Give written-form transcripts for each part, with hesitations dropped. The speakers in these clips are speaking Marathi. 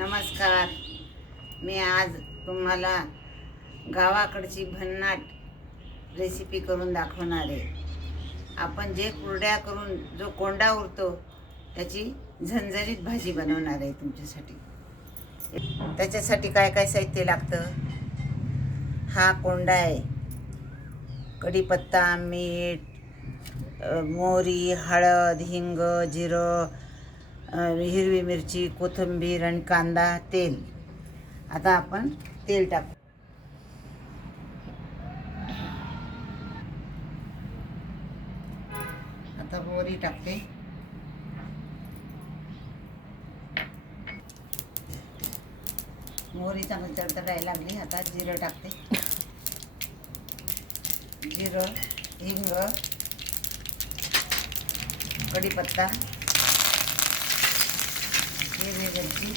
नमस्कार. मी आज तुम्हाला गावाकडची भन्नाट रेसिपी करून दाखवणार आहे. आपण जे कुरड्या करून जो कोंडा उरतो त्याची झणझणीत भाजी बनवणार आहे तुमच्यासाठी. त्याच्यासाठी काय काय साहित्य लागतं? हा कोंडा आहे. कढीपत्ता, मीठ, मोहरी, हळद, हिंग, जिरं, हिरवी मिरची, कोथिंबीर आणि कांदा, तेल. आता आपण तेल टाकू. आता मोहरी टाकते. मोहरी चांगली तडतडायला लागली. आता जिरं टाकते. जिरं, हिंग, कढीपत्ता, हिरवी मिरची,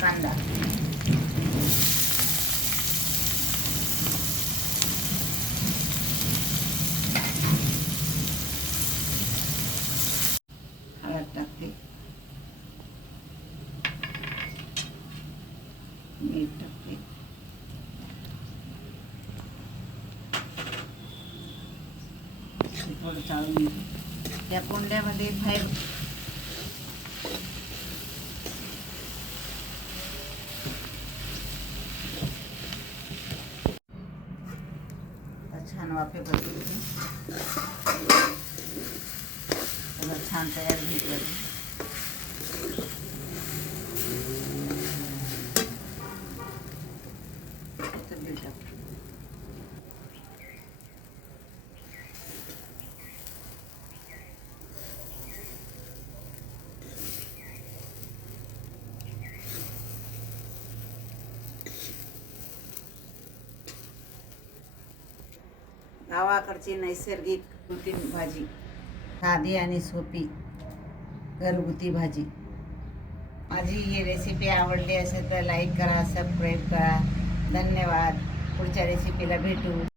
कांदा. हळद टाकते. मीठ टाकते. थोडं चाळून घेते. त्या कोंड्यामध्ये बाहेर छान वाफे पडते. सगळं छान तयार घेतलं. कोथिंबीर टाकते. गावाकडची नैसर्गिक प्रोटीन भाजी, साधी आणि सोपी घरगुती भाजी. माझी ही रेसिपी आवडली असेल तर लाईक करा, सबस्क्राईब करा. धन्यवाद. पुढच्या रेसिपीला भेटू.